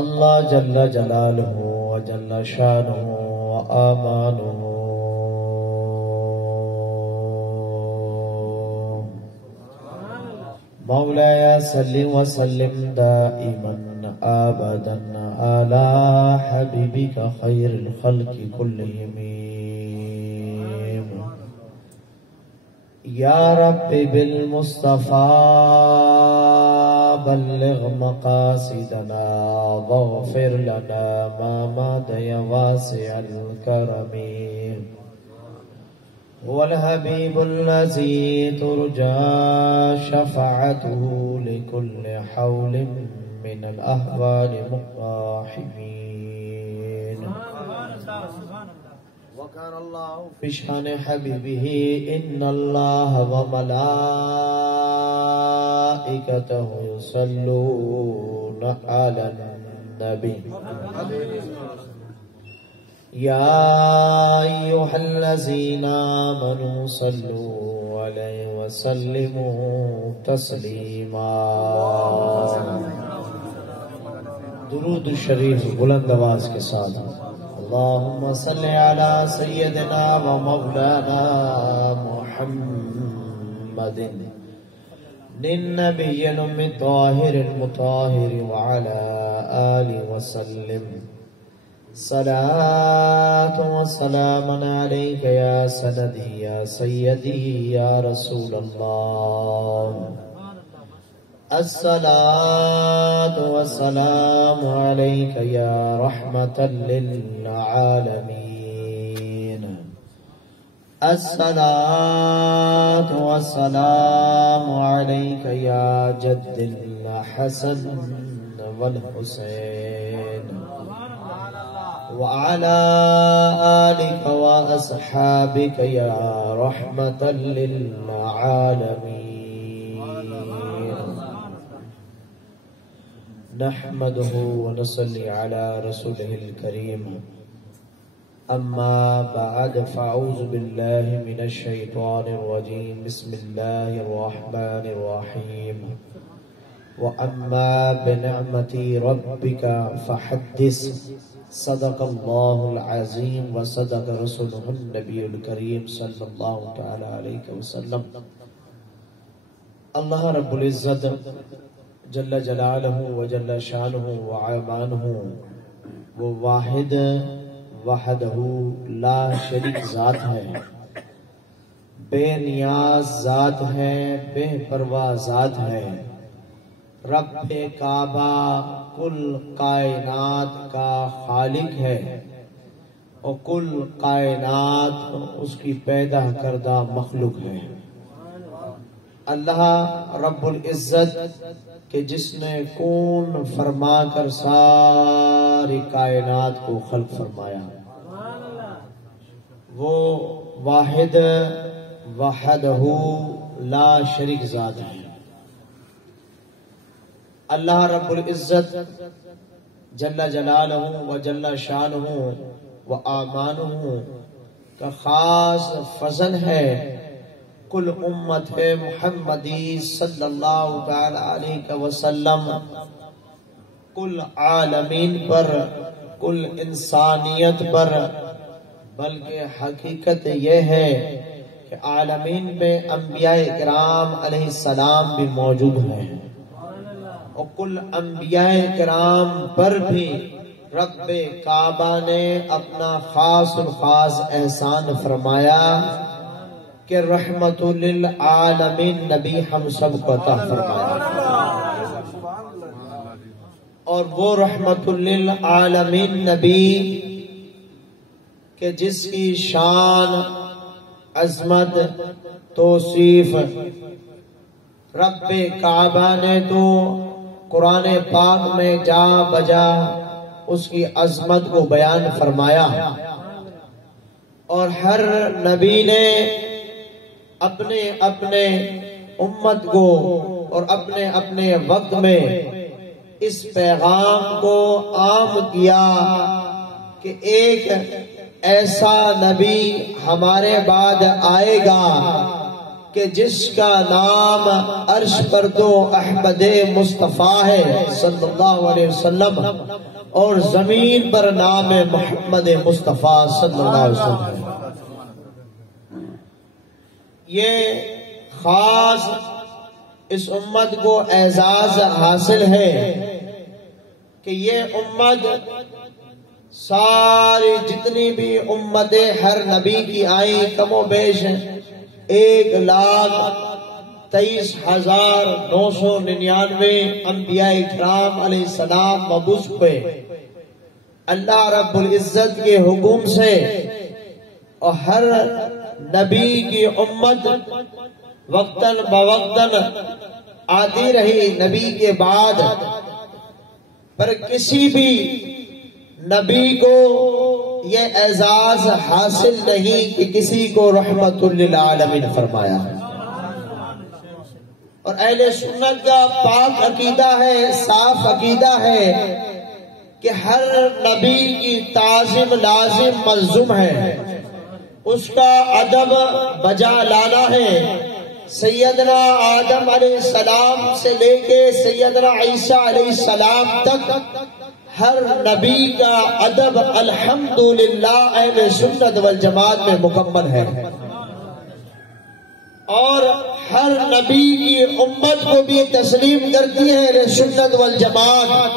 اللہ جل جلالہ و جل شانہ و آمانہ مولایا صلی وسلم دائما آبدا على حبیبک خیر الخلق کلہم یا رب بالمصطفى بلغ مقاصدنا واغفر لنا ما مات يا واسع الكرم هو الحبيب الذي ترجى شفاعته لكل حول من الأهوال مقاحمين وكان الله في شان حبيبه إن الله وملائكته يصلون على النبي يا أيها الذين آمنوا صلوا عليه وسلموا تسليما درود الشریف بلند آواز کے ساتھ اللهم صل على سيدنا ومولانا محمد النبي الأمي الطاهر المطهر وعلى آله وسلم صلاة وسلام عليك يا سندي يا سيدي يا رسول الله الصلاة والسلام عليك يا رحمة للعالمين الصلاة والسلام عليك يا جد الحسن والحسين وعلى آلك وأصحابك يا رحمة للعالمين نحمده ونصلي على رسوله الكريم أما بعد فأعوذ بالله من الشيطان الرجيم بسم الله الرحمن الرحيم وأما بنعمة ربك فحدث صدق الله العظيم وصدق رسوله النبي الكريم صلى الله تعالى عليه وسلم اللہ رب العزت جل جلالہ و جل شانہ و عامانہ وہ واحد وحدہ لا شریک ذات ہے، بے نیاز ذات ہے، بے پرواہ ذات ہے، رب کعبہ کل کائنات کا خالق ہے اور کل کائنات اس کی پیدا کردہ مخلوق ہے۔ اللہ رب العزت کہ جس نے کون فرما کر ساری کائنات کو خلق فرمایا، وہ واحد وحدہ لا شریک ذات ہے۔ اللہ رب العزت جل جلالہ و جل شانہ و آمانہ کا خاص فضل ہے کل امت محمدی صلی اللہ تعالی علیہ وسلم، کل عالمین پر، کل انسانیت پر، بلکہ حقیقت یہ ہے کہ عالمین میں انبیاء کرام علیہ السلام بھی موجود ہیں اور کل انبیاء کرام پر بھی رب کعبہ نے اپنا خاص الخاص احسان فرمایا کہ رحمت للعالمین نبی ہم سب کو عطا فرمایا، اور وہ رحمت للعالمین نبی کہ جس کی شان، عظمت، توصیف رب کعبہ نے تو قرآن پاک میں جا بجا اس کی عظمت کو بیان فرمایا، اور ہر نبی نے اپنے اپنے امت کو اور اپنے اپنے وقت میں اس پیغام کو عام کیا کہ ایک ایسا نبی ہمارے بعد آئے گا کہ جس کا نام عرش پر تو احمد مصطفیٰ ہے صلی اللہ علیہ وسلم، اور زمین پر نام محمد مصطفیٰ صلی اللہ علیہ وسلم۔ یہ خاص اس امت کو اعزاز حاصل ہے کہ یہ امت ساری جتنی بھی امتیں ہر نبی کی آئیں کم و بیش 1,23,999 انبیاء کرام علیہ السلام مبعوث ہوئے اللہ رب العزت کے حکم سے، اور ہر نبی کی امت وقتاً بوقتاً آتی رہی نبی کے بعد، پر کسی بھی نبی کو یہ اعزاز حاصل نہیں کہ کسی کو رحمت للعالمین فرمایا۔ اور اہل سنت کا پاک عقیدہ ہے، صاف عقیدہ ہے کہ ہر نبی کی تعظیم لازم ملزوم ہے، اس کا ادب بجا لانا ہے۔ سیدنا آدم علیہ السلام سے لے کے سیدنا عیسیٰ علیہ السلام تک ہر نبی کا ادب الحمدللہ اہل سنت والجماعت میں مکمل ہے، اور ہر نبی کی امت کو بھی تسلیم کرتی ہے اہل سنت والجماعت،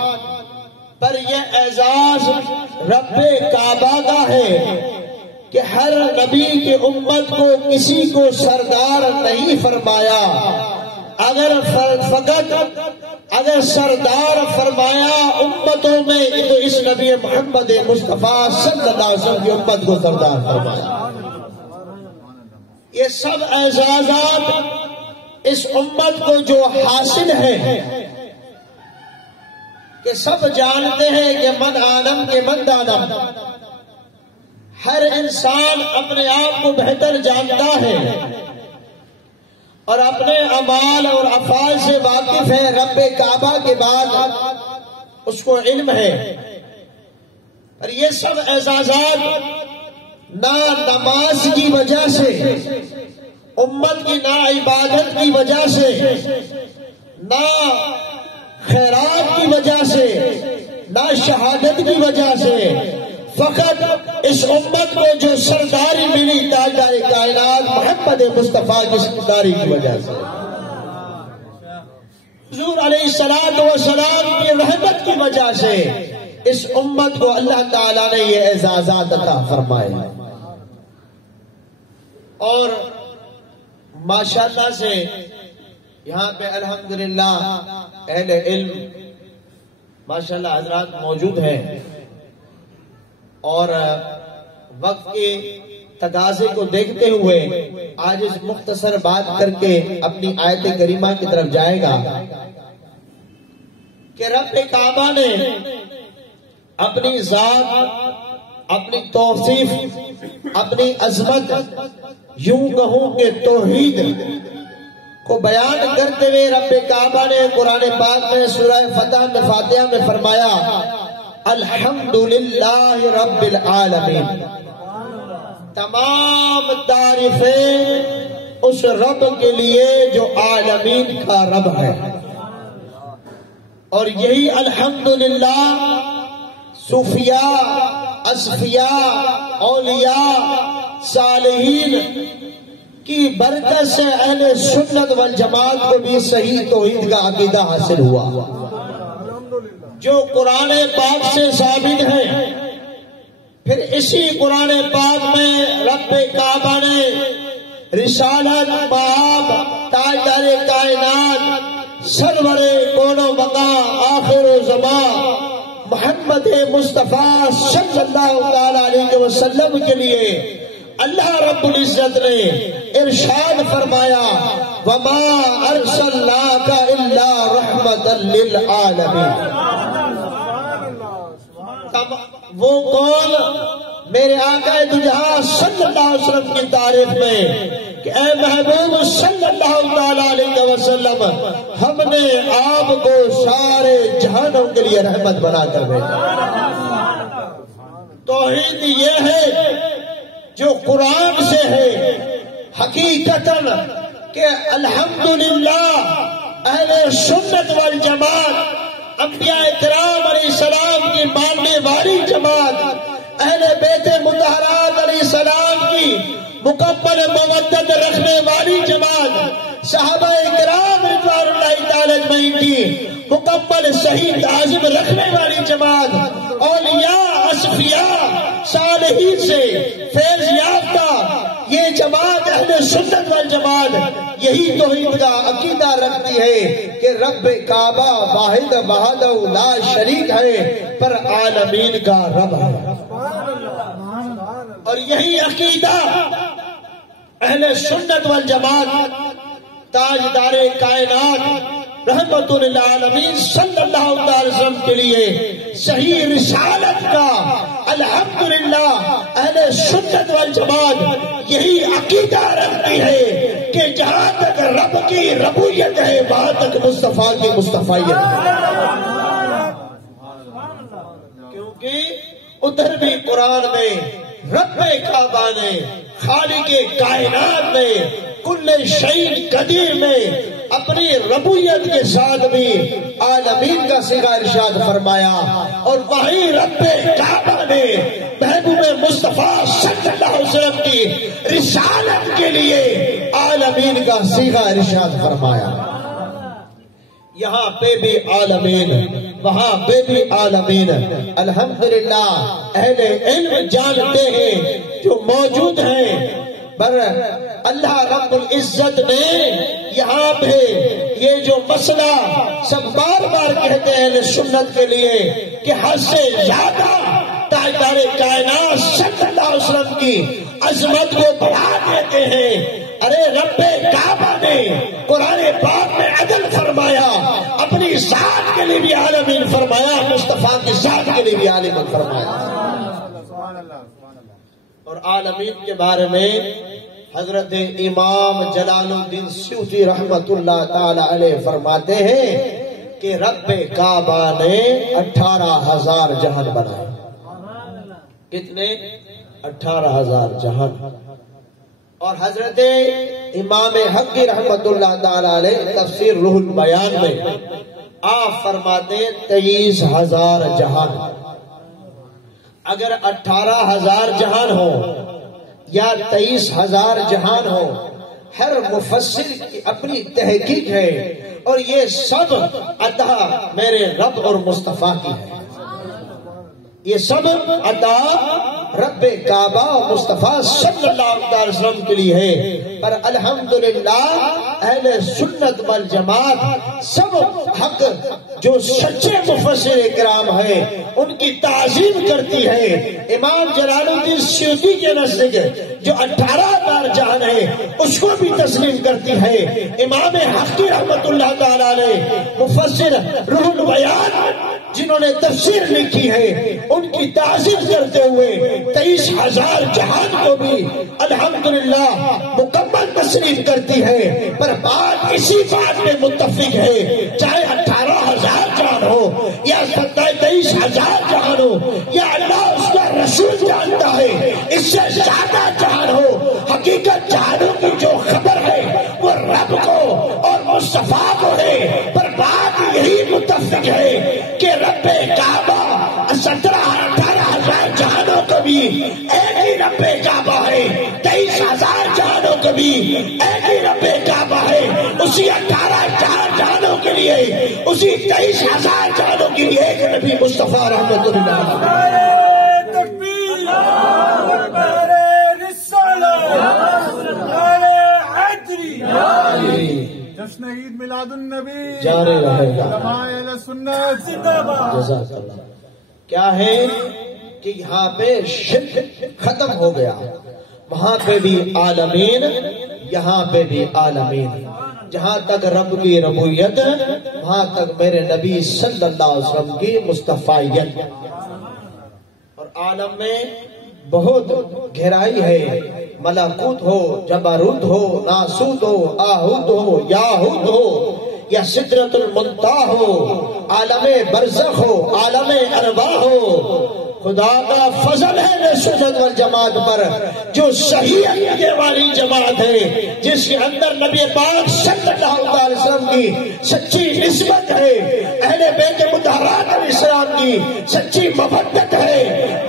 پر یہ اعزاز رب کعبہ کا ہے کہ ہر نبی کی امت کو کسی کو سردار نہیں فرمایا، اگر سردار فرمایا امتوں میں تو اس نبی محمد مصطفیٰ صلی اللہ علیہ وسلم کی امت کو سردار فرمایا۔ یہ سب اعزازات اس امت کو جو حاصل ہے کہ سب جانتے ہیں کہ من آدم کے من آدم، ہر انسان اپنے آپ کو بہتر جانتا ہے اور اپنے اعمال اور افعال سے واقف ہے، رب کعبہ کے بعد اس کو علم ہے۔ اور یہ سب اعزازات نہ نماز کی وجہ سے، امت کی نہ عبادت کی وجہ سے، نہ خیرات کی وجہ سے، نہ شہادت کی وجہ سے، فقط اس امت کو جو سرداری ملی تاجدار کائنات محمد مصطفیٰ کی سرداری کی وجہ سے، حضور علیہ السلام کی رحمت کی وجہ سے اس امت کو اللہ تعالیٰ نے یہ اعزازات عطا فرمائے۔ اور ماشاءاللہ سے یہاں پہ الحمدللہ اہل علم ماشاءاللہ حضرات موجود ہیں، اور وقت کے تقاضے کو دیکھتے ہوئے آج اس مختصر بات کر کے اپنی آیت کریمہ کی طرف جائے گا کہ رب کعبہ نے اپنی ذات، اپنی توصیف، اپنی عظمت، یوں کہوں کہ توحید کو بیان کرتے ہوئے رب کعبہ نے قرآن پاک میں سورہ فتح میں فاتحہ میں فرمایا الحمدللہ رب العالمین، تمام تعریفیں اس رب کے لیے جو عالمین کا رب ہے۔ اور یہی الحمدللہ صوفیاء، اصفیاء، اولیاء، صالحین کی برکت سے اہل سنت والجماعت کو بھی صحیح توحید کا عقیدہ حاصل ہوا، جو قرآن پاک سے ثابت ہے۔ پھر اسی قرآن پاک میں رب کعبہ نے رسالت، باب، تاجدار کائنات، سرور کون و بقا، آخر و زمان محمد مصطفیٰ صلی اللہ علیہ وسلم کے لیے اللہ رب العزت نے ارشاد فرمایا وما ارسلناک الا رحمۃ للعالمین. وہ قول میرے آقا دو جہاں صلی اللہ علیہ وسلم کی تعریف میں کہ اے محبوب صلی اللہ علیہ وسلم، ہم نے آپ کو سارے جہانوں کے لیے رحمت بنا کر بھیجا. توحید یہ ہے جو قرآن سے ہے حقیقتاً کہ الحمدللہ اہل سنت والجماعت، انبیاء کرام علیہ السلام کی ماننے والی جماعت، اہل بیت مطہرات علیہ السلام کی مکمل مودت رکھنے والی جماعت، صحابہ کرام رضوان اللہ تعالی اجمعین کی مکمل صحیح تعظیم رکھنے والی جماعت، اولیاء اصفیاء صالحین سے فیض یافتہ یہ جماعت اہل سنت والجماعت یہی توحید کا عقیدہ رکھتی ہے کہ رب کعبہ واحد وحدہ لا شریک ہے پر عالمین کا رب ہے. اور یہی عقیدہ اہل سنت والجماعت تاجدار کائنات رحمت للعالمین صلی اللہ علیہ وسلم کے لیے صحیح رسالت کا الحمدللہ اہل سنت والجماعت یہی عقیدہ رکھتی ہے کہ جہاں تک رب کی ربوبیت ہے وہاں تک مصطفیٰ کی مصطفیت ہے. کیونکہ ادھر بھی قرآن میں رب کعبہ نے خالق کائنات نے کل شیء قدیر میں اپنی ربوبیت کے ساتھ بھی عالمین کا صیغہ ارشاد فرمایا، اور وہی رب کعبہ نے محبوب مصطفیٰ صلی اللہ علیہ وسلم کی رسالت کے لیے عالمین کا صیغہ ارشاد فرمایا. یہاں پہ بھی عالمین، وہاں پہ بھی عالمین. الحمدللہ اہل علم جانتے ہیں جو موجود ہیں، پر اللہ رب العزت نے یہاں پہ یہ جو مسئلہ سب بار بار کہتے ہیں اہل سنت کے لیے کہ حد سے زیادہ تاجدار کائنات صلی اللہ علیہ وسلم کی عظمت کو بڑھا دیتے ہیں. ارے رب کعبہ نے قرآن پاک میں عدل فرمایا، اپنی ذات کے لیے بھی عالمین فرمایا، مصطفیٰ کی ذات کے لیے بھی عالمین فرمایا. اور عالمین کے بارے میں حضرت امام جلال الدین سیوطی رحمت اللہ تعالی علیہ فرماتے ہیں کہ رب کعبہ نے 18,000 جہان بنائے. کتنے؟ 18,000 جہان. اور حضرت امام حقی رحمت اللہ تعالی علیہ تفسیر روح البیان میں آپ فرماتے 23,000 جہان. اگر 18,000 جہان ہو یا 23,000 جہان ہو، ہر مفسر کی اپنی تحقیق ہے، اور یہ سب عطا میرے رب اور مصطفیٰ کی ہے. یہ سب عطا رب کعبہ اور مصطفیٰ صلی اللہ علیہ وسلم کے لیے ہے. پر الحمدللہ اہل سنت والجماعت سب حق جو سچے مفسر کرام ہیں ان کی تعظیم کرتی ہے. امام جلال الدین سیوطی کے نزدیک جو 18,000 جہان ہے اس کو بھی تسلیم کرتی ہے. امام حقی رحمت اللہ تعالی علیہ مفسر روح البیان جنہوں نے تفسیر لکھی ہے ان کی تعظیم کرتے ہوئے 23,000 جہان کو بھی الحمدللہ مکمل تسلیم کرتی ہے. پر بات اسی بات میں متفق ہے، چاہے 18,000 جہان ہو یا 23,000 جہان ہو یا اللہ اس کا رسول جانتا ہے اس سے زیادہ جہان ہو، حقیقت جہانوں کی جو خبر ہے وہ رب کو اور مصطفیٰ کو ہے. پر بات یہی متفق ہے کہ رب کعبہ 17-18,000 جہانوں کو بھی ایک ہی رب کعبہ ہے، 23,000 جہانوں کو بھی ایک ہی رب کعبہ ہے. اسی 18,000 جہانوں کے لیے، اسی 23,000 جہانوں کے لیے ایک نبی مصطفیٰ رحمت اللہ جشن عید میلاد النبی جاری رہے گا. اہل سنت زندہ باد. جزاک اللہ. کیا ہے کہ یہاں پہ شرک ختم ہو گیا، وہاں پہ بھی عالمین، یہاں پہ بھی عالمین. جہاں تک رب کی ربوبیت وہاں تک میرے نبی صلی اللہ علیہ وسلم کی مصطفیت. اور عالم میں بہت گہرائی ہے، ملکوت ہو، جبروت ہو، ناسوت ہو، آہوت ہو، یاہوت ہو، یا سدرۃ المنتہا ہو، عالم برزخ ہو، عالم ارواح ہو. خدا کا فضل ہے سنت والجماعت پر، جو صحیح عقیدے والی جماعت ہے، جس کے اندر نبی پاک صلی اللہ علیہ وسلم کی سچی نسبت ہے، اہل بیت مطہرات علیہ السلام کی سچی محبت ہے،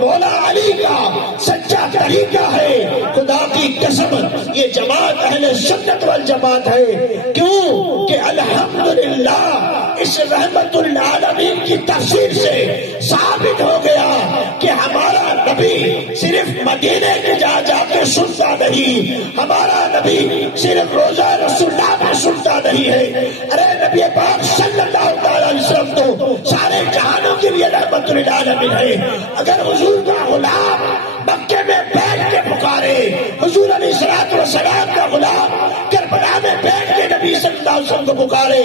مولا علی کا سچا طریقہ ہے. خدا کی قسم یہ جماعت اہل سنت والجماعت ہے. کیوں کہ الحمدللہ اس رحمت للعالمین کی تفسیر سے ثابت ہو گیا کہ ہمارا نبی صرف مدینے کے جا کے سنتا نہیں، ہمارا نبی صرف روزہ رسول اللہ میں سنتا نہیں ہے. ارے نبی پاک صلی اللہ علیہ وسلم تو سارے جہانوں کے لیے رحمت للعالمین ہے. اگر حضور کا غلام مکے میں بیٹھ کے پکارے، حضور علیہ الصلوۃ والسلام کا غلام کربلا میں بیٹھ کے نبی صلی اللہ علیہ وسلم کو پکارے،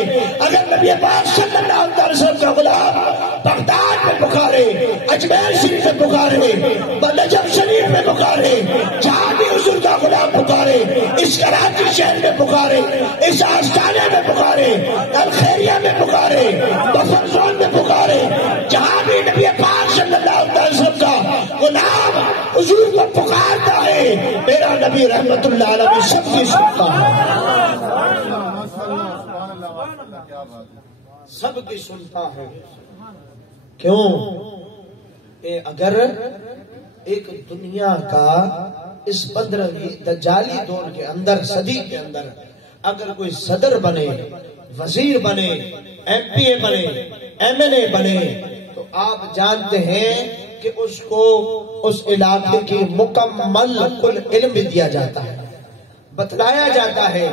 اگر نبی پاک صلی اللہ علیہ وسلم کا غلام بغداد میں پکارے، اجمیر شریف میں پکارے، نجف شریف میں پکارے، جہاں بھی حضور کا غلام پکارے، اس کراچی شہر میں پکارے، اس آستانے میں پکارے، الخیریہ میں پکارے، بفر زون میں پکارے، جہاں بھی نبی پاک صلی اللہ علیہ وسلم کا غلام حضور کو پکارتا ہے، میرا نبی رحمت اللہ علیہ سب کی سنتا ہے، سب کی سنتا ہے. کیوں کہ اگر ایک دنیا کا اس 15ویں دجالی دور کے اندر، صدی کے اندر اگر کوئی صدر بنے، وزیر بنے، ایم پی اے بنے، ایم ایل اے بنے، تو آپ جانتے ہیں کہ اس کو اس علاقے کی مکمل کل علم دیا جاتا ہے، بتلایا جاتا ہے.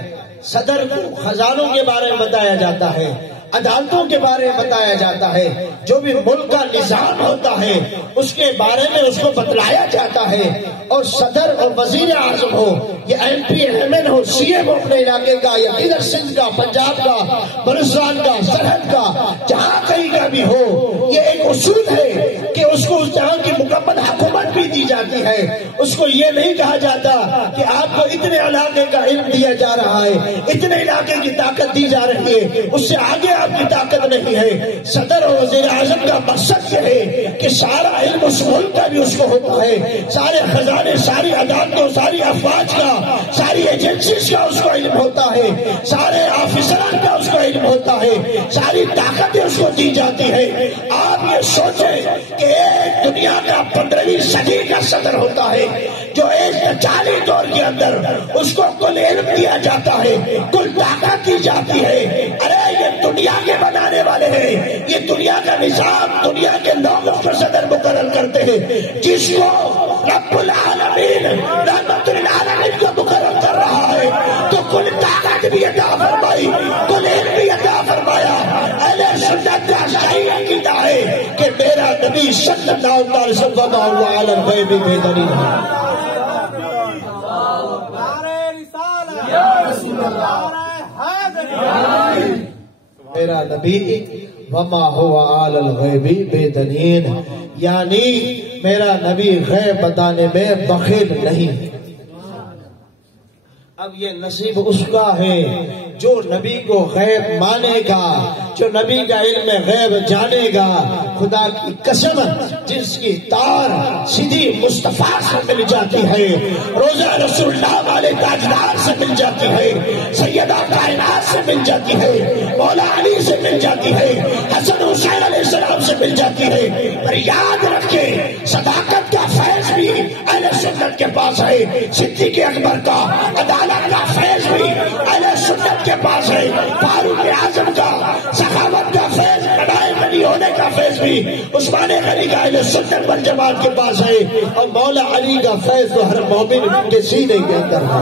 صدر کو خزانوں کے بارے میں بتایا جاتا ہے، عدالتوں کے بارے میں بتایا جاتا ہے، جو بھی ملک کا نظام ہوتا ہے اس کے بارے میں اس کو بتلایا جاتا ہے. اور صدر اور وزیر اعظم ہو، یہ ایم پی ایم ایل ہو، سی ایم ہو اپنے علاقے کا، یا ادھر سندھ کا، پنجاب کا، بلوچستان کا، سرحد کا، جہاں کہیں کا بھی ہو، یہ ایک اصول ہے کہ اس کو اس جہاں کی مکمل حکومت بھی دی جاتی ہے. اس کو یہ نہیں کہا جاتا کہ آپ کو اتنے علاقے کا علم دیا جا رہا ہے، اتنے علاقے کی طاقت دی جا رہی ہے، اس سے آگے آپ کی طاقت نہیں ہے. صدر اور وزیر اعظم کا مقصد یہ ہے کہ سارا علم اس ملک کا بھی اس کو ہوتا ہے، سارے خزانے، ساری عدالتوں، ساری افواج کا، ساری ایجنسیز کا اس کو علم ہوتا ہے، سارے آفیسران کا اس کو علم ہوتا ہے، ساری طاقتیں اس کو دی جاتی ہے. آپ یہ سوچیں کہ ایک دنیا کا 15ویں صدی کا صدر ہوتا ہے جو ایک دجالی دور کے اندر اس کو کل علم دیا جاتا ہے، کل طاقت دی جاتی ہے. ارے یہ دنیا کے بنانے والے ہیں، یہ دنیا کا نظام، دنیا کے لوگ اس پر صدر مقرر کرتے ہیں، جس کو رب العالمین رحمت للعالمین کو مقرر کر رہا ہے. تو کل طاقت بھی عطا فرمائی، کل علم بھی عطا فرمایا. اہل سنت کا صحیح عقیدہ ہے کہ میرا نبی صلی اللہ علیہ وسلم علی الغیب بیدلیل ہے. میرا نبی وما هو علی الغیب بیدلیل، یعنی میرا نبی غیب بتانے میں بخیل نہیں. اب یہ نصیب اس کا ہے جو نبی کو غیب مانے گا، جو نبی کا علم غیب جانے گا. خدا کی قسم جس کی تار سیدھی مصطفیٰ سے مل جاتی ہے، روزہ رسول اللہ والے تاجدار سے مل جاتی ہے، سیدہ کائنات سے مل جاتی ہے، مولا علی سے مل جاتی ہے، حسن حسین علیہ السلام سے مل جاتی ہے. پر یاد رکھے صداقت کا فیض بھی اہل سنت کے پاس ہے، صدیق اکبر کا عدالت کا فیض بھی اہل سنت کے پاس ہے، فاروق اعظم کا سخاوت کا فیض، بڑائے ولی ہونے کا فیض بھی عثمان غنی کا اہل سنت والجماعت کے پاس ہے، اور مولا علی کا فیض تو ہر مومن کے سینے کے اندر ہے.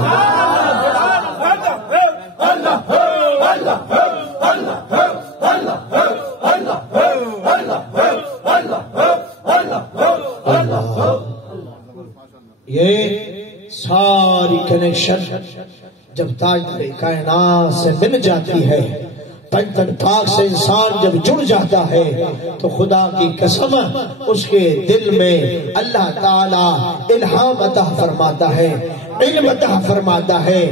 یہ ساری کنیکشن شخص جب تاجدار کائنات سے مل جاتی ہے، پنجتن پاک سے انسان جب جڑ جاتا ہے تو خدا کی قسم اس کے دل میں اللہ تعالی الہام عطا فرماتا ہے، علم عطا فرماتا ہے،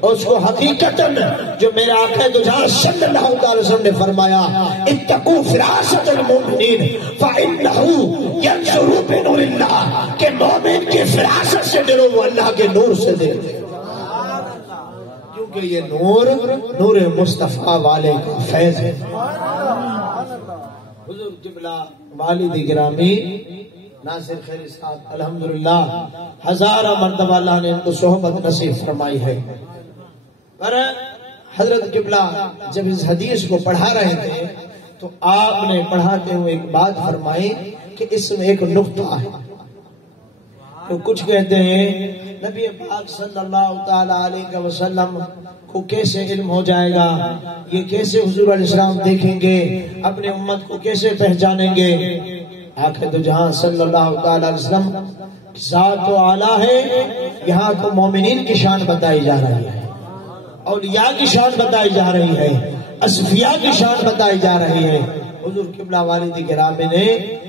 اور اس کو حقیقتاً جو میرا آقا دو جہاں صلی اللہ علیہ وسلم نے فرمایا اتقوا فراست المؤمنین فإنه ينظر بنور اللہ، کہ مومن کی فراست سے ڈرو، وہ اللہ کے نور سے دیکھتے، کہ یہ نور مصطفیٰ والے کا فیض ہے۔ حضور قبلہ والد گرامی ناصر خیر صاحب الحمدللہ ہزارہ مرتبہ اللہ نے ان کو صحبت نصیب فرمائی ہے، پر حضرت قبلہ جب اس حدیث کو پڑھا رہے تھے تو آپ نے پڑھاتے ہوئے ایک بات فرمائی کہ اس میں ایک نقطہ ہے۔ تو کچھ کہتے ہیں نبی پاک صلی اللہ تعالی علیہ وسلم کو کیسے علم ہو جائے گا، یہ کیسے حضور علیہ السلام دیکھیں گے، اپنے امت کو کیسے پہچانیں گے؟ آخر تو جہاں صلی اللہ تعالی علیہ وسلم ذات تو اعلیٰ ہے، یہاں تو مومنین کی شان بتائی جا رہی ہے، اولیاء کی شان بتائی جا رہی ہے، اصفیاء کی شان بتائی جا رہی ہے۔ حضور قبلہ والد گرامی نے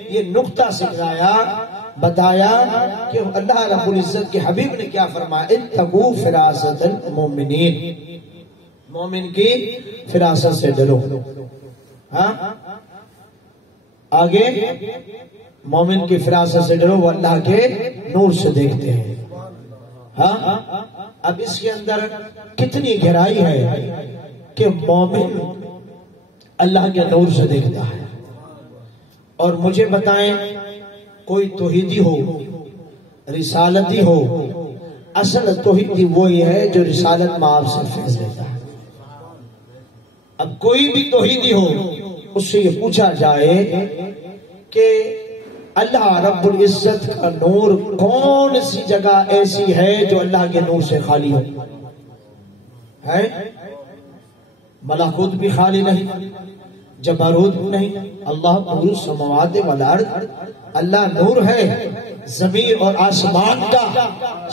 یہ نقطہ سکھلایا، بتایا کہ اللہ رب العزت کے حبیب نے کیا فرمایا، اتقوا فراست المؤمنین، مومن کی فراست سے ڈرو۔ ہاں آگے مومن کی فراست سے ڈرو، وہ اللہ کے نور سے دیکھتے ہیں۔ ہاں اب اس کے اندر کتنی گہرائی ہے کہ مومن اللہ کے نور سے دیکھتا ہے۔ اور مجھے بتائیں کوئی توحیدی ہو، رسالتی ہو، اصل توحیدی وہی ہے جو رسالت میں آپ سے فیض لیتا ہے۔ اب کوئی بھی توحیدی ہو، اس سے یہ پوچھا جائے کہ اللہ رب العزت کا نور کون سی جگہ ایسی ہے جو اللہ کے نور سے خالی ہو؟ ہے ملکوت بھی خالی نہیں، جبروت بھی نہیں، اللہ نور السماوات والارض، اللہ نور ہے زمین اور آسمان کا،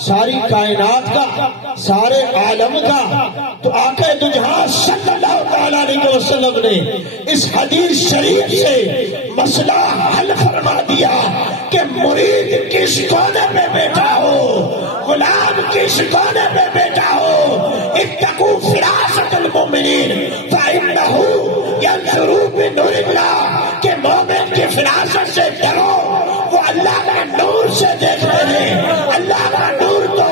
ساری کائنات کا، سارے عالم کا۔ تو آقا دو جہاں صلی اللہ تعالیٰ علیہ وسلم نے اس حدیث شریف سے مسئلہ حل فرما دیا کہ مرید کس کونے میں بیٹھا ہو، غلام کس کونے میں بیٹھا ہو، اتقوا فراست المؤمنین فإنه ينظر بنور اللہ، کہ مومن کی فراست سے ڈرو، وہ اللہ کا نور سے دیکھتے ہیں۔ اللہ کا نور تو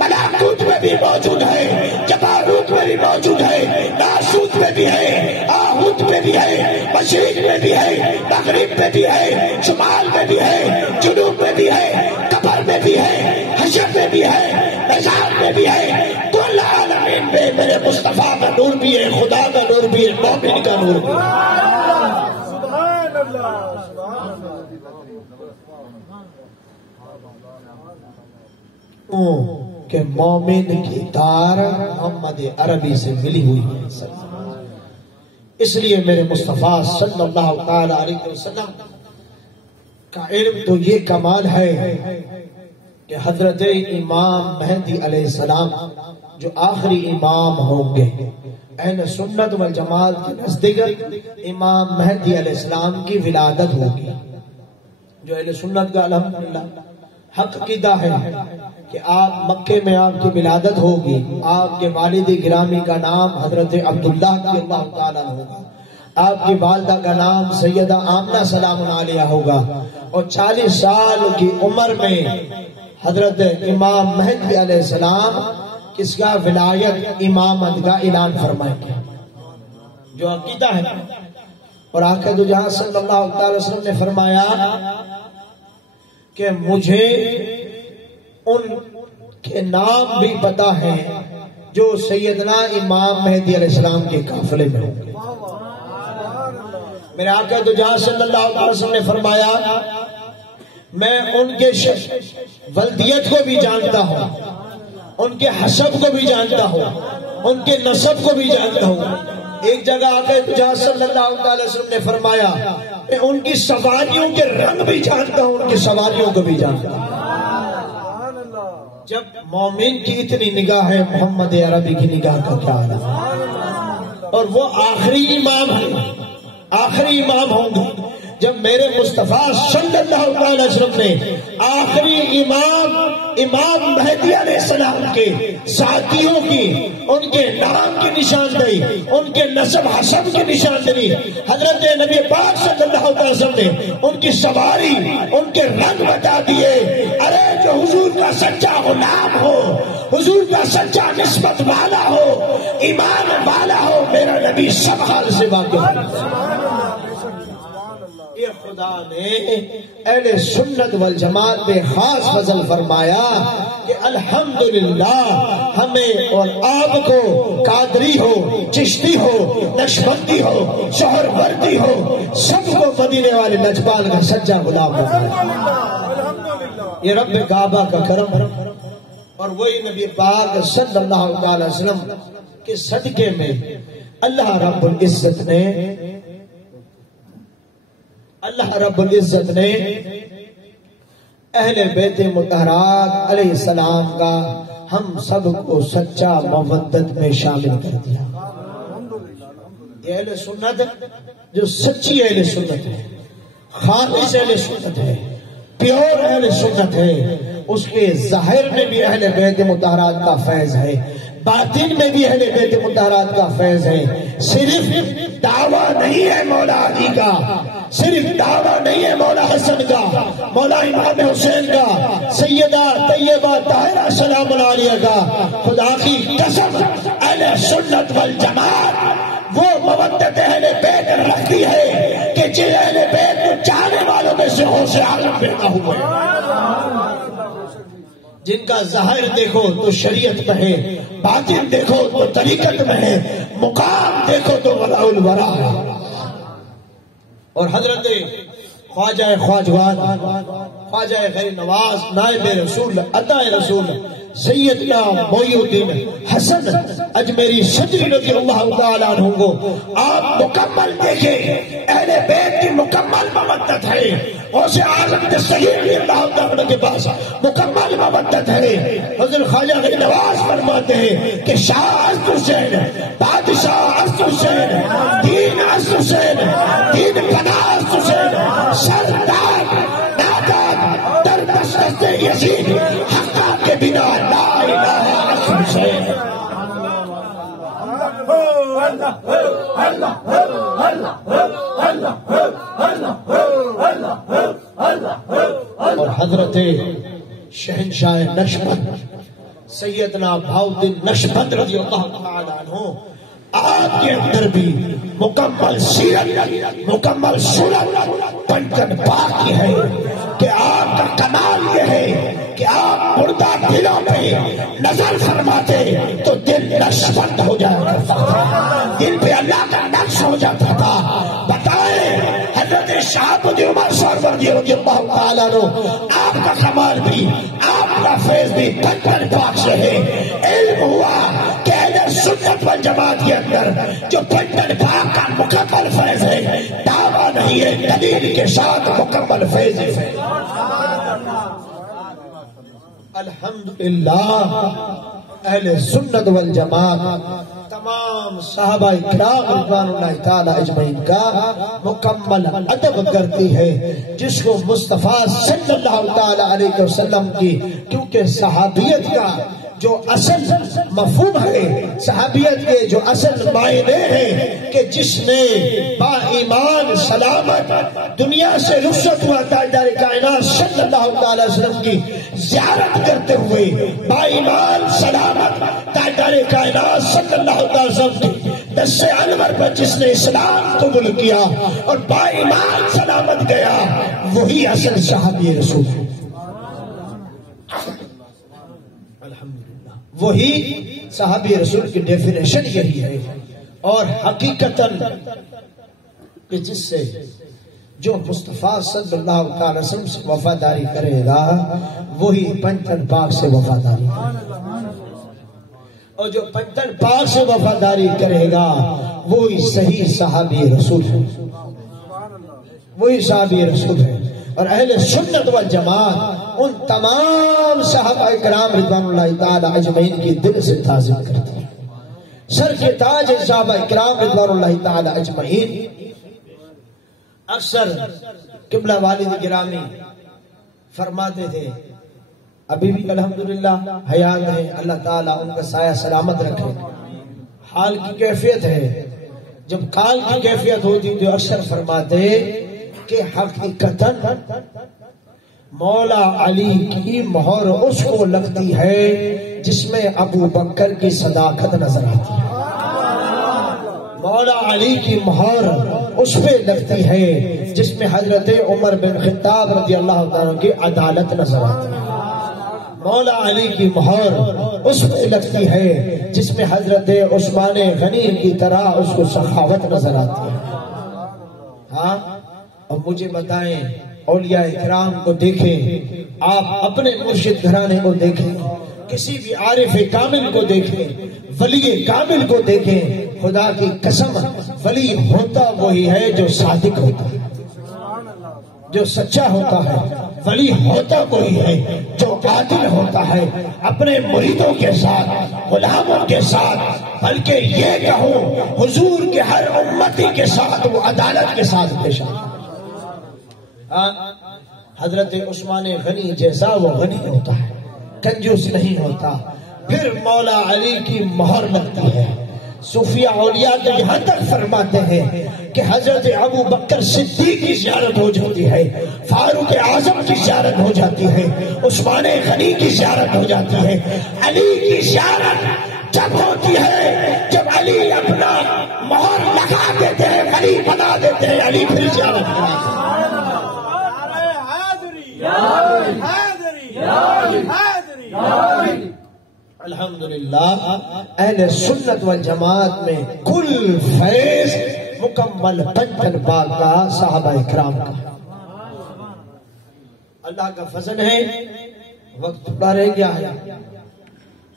ملکوت میں بھی موجود ہے، جبروت میں بھی موجود ہے، ناسوت میں بھی ہے، آہوت میں بھی ہے، مشرق میں بھی ہے، مغرب میں بھی ہے، شمال میں بھی ہے، جنوب میں بھی ہے، قبر میں بھی ہے، حشر میں بھی ہے، مزار میں بھی ہے، کل عالمین میں میرے مصطفیٰ کا نور بھی ہے، خدا کا نور بھی ہے، مومن کا نور بھی ہے۔ کہ مومن کی تار محمد عربی سے ملی ہوئی ہے، اس لیے میرے مصطفیٰ صلی اللہ تعالی علیہ وسلم کا علم تو یہ کمال ہے کہ حضرت امام مہدی علیہ السلام جو آخری امام ہوں گے، اہل سنت والجماعت کے نزدیک امام مہدی علیہ السلام کی ولادت ہوگی، جو اہل سنت کا الحمدللہ حق عقیدہ ہے کہ آپ مکے میں آپ کی ولادت ہوگی، آپ کے والد گرامی کا نام حضرت عبداللہ کی اللہ تعالیٰ ہوگا، آپ کی والدہ کا نام سیدہ آمنہ سلام علیہ ہوگا، اور 40 سال کی عمر میں حضرت امام مہدی علیہ السلام کس کا ولایت امامت کا اعلان فرمائیں گے، جو عقیدہ ہے۔ اور آقا دو جہاں صلی اللہ علیہ وسلم نے فرمایا کہ مجھے ان کے نام بھی پتا ہے جو سیدنا امام مہدی علیہ السلام کے قافلے میں ہوں گے۔ میرے آقا دو جہاں صلی اللہ علیہ وسلم نے فرمایا میں ان کے ولدیت کو بھی جانتا ہوں، ان کے حسب کو بھی جانتا ہوں، ان کے نسب کو بھی جانتا ہوں۔ ایک جگہ آقا دو جہاں صلی اللہ علیہ وسلم نے فرمایا میں ان کی سواریوں کے رنگ بھی جانتا ہوں، ان کی سواریوں کو بھی جانتا ہوں۔ جب مومن کی اتنی نگاہ ہے، محمد عربی کی نگاہ کا کیا حال ہے؟ اور وہ آخری امام ہیں، آخری امام ہوں گے جب میرے مصطفیٰ صلی اللہ علیہ وسلم نے آخری امام مہدی علیہ السلام کے ساتھیوں کی، ان کے نام کی نشاندہی، ان کے نسب حسب کی نشاندہی، حضرت نبی پاک صلی اللہ علیہ وسلم نے ان کی سواری، ان کے رنگ بتا دیے۔ ارے جو حضور کا سچا غلام ہو، حضور کا سچا نسبت والا ہو، ایمان والا ہو، میرا نبی سب حال سے واقف ہے۔ یہ خدا نے اہل سنت والجماعت پہ خاص فضل فرمایا کہ الحمدللہ ہمیں اور آپ کو قادری ہو، چشتی ہو، نقشبندی ہو، سہروردی ہو، سب کو مدینے والے لجپال کا سچا غلام بنایا۔ یہ رب کعبہ کا کرم ہے، اور وہی نبی پاک صلی اللہ علیہ وسلم کے صدقے میں اللہ رب العزت نے اہل بیت مطہرات علیہ السلام کا ہم سب کو سچا مودت میں شامل کر دیا۔ یہ اہل سنت جو سچی اہل سنت ہے، خالص اہل سنت ہے، پیور اہل سنت ہے، اس کے ظاہر میں بھی اہل بیت مطہرات کا فیض ہے، باطن میں بھی اہل بیت مطہرات کا فیض ہے۔ صرف دعویٰ نہیں ہے مولا علی کا، صرف دعویٰ نہیں ہے مولا حسن کا، مولا امام حسین کا، سیدہ طیبہ طاہرہ سلام علیہ کا۔ خدا کی قسم اہل سنت والجماعت وہ مودت اہل بیت رکھتی ہے کہ جن اہل بیت کو چاہنے والوں میں سے غوث اعظم پیدا ہوئے، جن کا ظاہر دیکھو تو شریعت میں ہے، باطن دیکھو تو طریقت میں ہے، مقام دیکھو تو ولاء الورا ہے۔ اور حضرت خواجہ خواجوان، خواجہ غیر نواز، نائب رسول، عطا رسول سیدنا معی الدین حسن اجمیری صدری رضی اللہ تعالیٰ عنہ کو آپ مکمل دیکھیں، اہل بیت کی مکمل مودت ہے، غوث اعظم دستگیر رضی اللہ تعالیٰ کے پاس مکمل مودت ہے۔ حضرت خواجہ غیر نواز فرماتے ہیں کہ شاہ عزت حسین، بادشاہ عزت حسین، دین عزت حسین، دین پناہ عزت حسین، سردار ناداد در دسترس یزید، حقا کے بنا لا الہ عزت حسین۔ اور حضرت شہنشاہ نقشبند سیدنا بہاؤالدین نقشبند رضی اللہ تعالیٰ عنہ، آپ کے اندر بھی مکمل سیرت، مکمل صورت پنجن پاک کی ہے کہ آپ کا کمال یہ ہے کہ آپ مردہ دلوں پہ نظر فرماتے تو دل نقشبند ہو جایا کرتا تھا، دل پہ اللہ کا نقش ہو جاتا تھا۔ بتائیں حضرت شہاب الدین عمر سہروردی رضی اللہ تعالیٰ عنہ، آپ کا کمال بھی، آپ کا فیض بھی پنجن پاک سے ہے۔ علم ہوا کہ اہل سنت والجماعت کے اندر جو پنجن پاک کا مکمل فیض ہے، دعویٰ نہیں ہے، دلیل کے ساتھ مکمل فیض ہے۔ الحمدللہ اہل سنت والجماعت تمام صحابہ کرام رضوان اللہ تعالی اجمعین کا مکمل ادب کرتی ہے، جس کو مصطفیٰ صلی اللہ تعالی علیہ وسلم کی، کیونکہ صحابیت کا جو اصل مفہوم ہے، صحابیت کے جو اصل معنی ہے کہ جس نے با ایمان سلامت دنیا سے رخصت ہوا تاجدار کائنات صلی اللہ تعالی وسلم کی زیارت کرتے ہوئے، با ایمان سلامت تاجدار کائنات صلی اللہ تعالی وسلم کی دس انور پر جس نے اسلام قبول کیا اور با ایمان سلامت گیا، وہی اصل صحابی رسول ہے۔ وہی صحابی رسول کی ڈیفینیشن یہی ہے، اور حقیقتاً کہ جس سے جو مصطفیٰ صلی اللہ علیہ وسلم سے وفاداری کرے گا وہی پنجن پاک سے وفاداری کرے گا، اور جو پنجن پاک سے وفاداری کرے گا وہی صحیح صحابی رسول ہے، وہی صحابی رسول ہے۔ اور اہل سنت والجماعت ان تمام صحابہ کرام رضوان اللہ تعالی اجمعین کی دل سے تعظیم کرتے ہیں. سر کے تاج صحابہ کرام رضوان اللہ تعالی اجمعین. اکثر قبلہ والد گرامی فرماتے تھے، ابھی بھی الحمدللہ حیات ہیں، اللہ تعالیٰ ان کا سایہ سلامت رکھے. حال کی کیفیت ہے، جب کال کی کیفیت ہوتی تو اکثر فرماتے کہ حقیقتاً مولا علی کی مہر اس کو لگتی ہے جس میں ابو بکر کی صداقت نظر آتی ہے. مولا علی کی مہر اس پہ لگتی ہے جس میں حضرت عمر بن خطاب رضی اللہ تعالیٰ کی عدالت نظر آتی ہے. مولا علی کی مہر اس پہ لگتی ہے جس میں حضرت عثمان غنی کی طرح اس کو سخاوت نظر آتی ہے. ہاں، اور مجھے بتائیں، اولیاء اکرام کو دیکھیں، آپ اپنے مرشد گھرانے کو دیکھیں، کسی بھی عارف کامل کو دیکھیں، ولی کامل کو دیکھیں، خدا کی قسم ولی ہوتا وہی ہے جو صادق ہوتا ہے، جو سچا ہوتا ہے. ولی ہوتا کوئی ہے جو عادل ہوتا ہے اپنے مریدوں کے ساتھ، غلاموں کے ساتھ، بلکہ یہ کہوں حضور کے ہر امتی کے ساتھ وہ عدالت کے ساتھ پیش آتا ہے. حضرت عثمان غنی جیسا وہ غنی ہوتا ہے، کنجوس نہیں ہوتا. پھر مولا علی کی مہر لگتی ہے. صوفیہ اولیاء تو یہاں تک فرماتے ہیں کہ حضرت ابو بکر صدیق کی زیارت ہو جاتی ہے، فاروق اعظم کی زیارت ہو جاتی ہے، عثمان غنی کی زیارت ہو جاتی ہے. علی کی زیارت جب ہوتی ہے جب علی اپنا مہر لگا دیتے ہیں، علی بنا دیتے ہیں، علی پھر زیارت کراتے ہیں. الحمدللہ اہل سنت والجماعت میں کل فیض مکمل پنجن باغ کا صحابہ اکرام کا. اللہ کا فضل ہے، وقت تھوڑا رہ گیا ہے.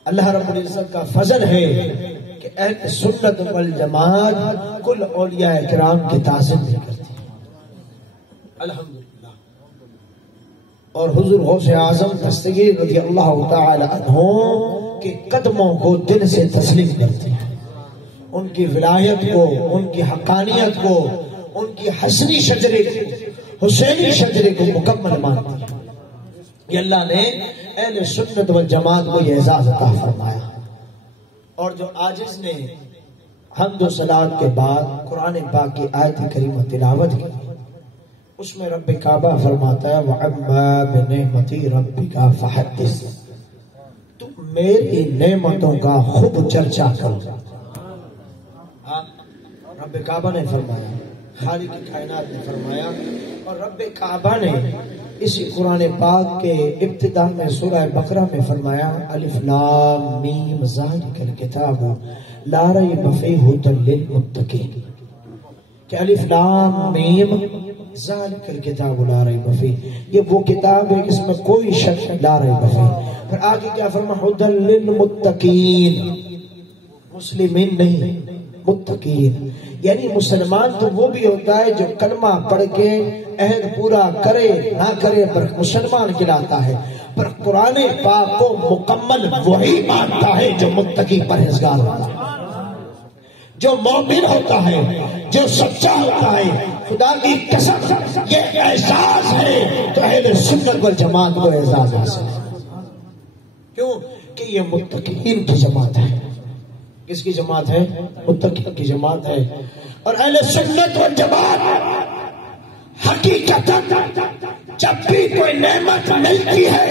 اللہ رب العزت کا فضل ہے کہ اہل سنت والجماعت کل اولیاء اکرام کی تعظیم بھی کرتی ہے. الحمدللہ. اور حضور غوث اعظم دستگیر رضی اللہ تعالی عنہ کے قدموں کو دل سے تسلیم کرتے ہیں، ان کی ولایت کو، ان کی حقانیت کو، ان کی حسنی شجرے حسینی شجرے کو مکمل مانتے ہیں. یہ اللہ نے اہل سنت والجماعت کو یہ اعزاز عطا فرمایا. اور جو عاجز نے حمد و صلات کے بعد قرآن پاک کی آیت کریمہ تلاوت کی، اس میں رب کعبہ فرماتا ہے وَعَمَّا بِنِعْمَتِ رَبِّكَ فَحَدِّثْ، تم میری نعمتوں کا خوب چرچا کرو. رب کعبہ نے فرمایا، خالق کائنات نے فرمایا. اور رب کعبہ نے اسی قرآن پاک کے ابتدا میں سورہ بقرہ میں فرمایا الف لام میم ذالک الکتاب لا ریب فیہ ھدی للمتقین، کہ الف لام میم ذالک الکتاب لا ریب فیہ، یہ وہ کتاب ہے جس میں کوئی شک لا ریب فیہ. پھر آگے کیا فرمایا ھدی للمتقین، مسلمین نہیں متقین، یعنی مسلمان تو وہ بھی ہوتا ہے جو کلمہ پڑھ کے عہد پورا کرے نہ کرے پر مسلمان کہلاتا ہے، پر قرآن پاک کو مکمل وہی مانتا ہے جو متقی پرہیزگار ہوتا ہے، جو مومن ہوتا ہے، جو سچا ہوتا ہے. خدا کی قسم یہ احساس ہے تو اہل سنت والجماعت کو اعزاز حاصل ہے. کیوں کہ یہ متقین کی جماعت ہے. کس کی جماعت ہے؟ متقین کی جماعت ہے. اور اہل سنت والجماعت حقیقت جب بھی کوئی نعمت ملتی ہے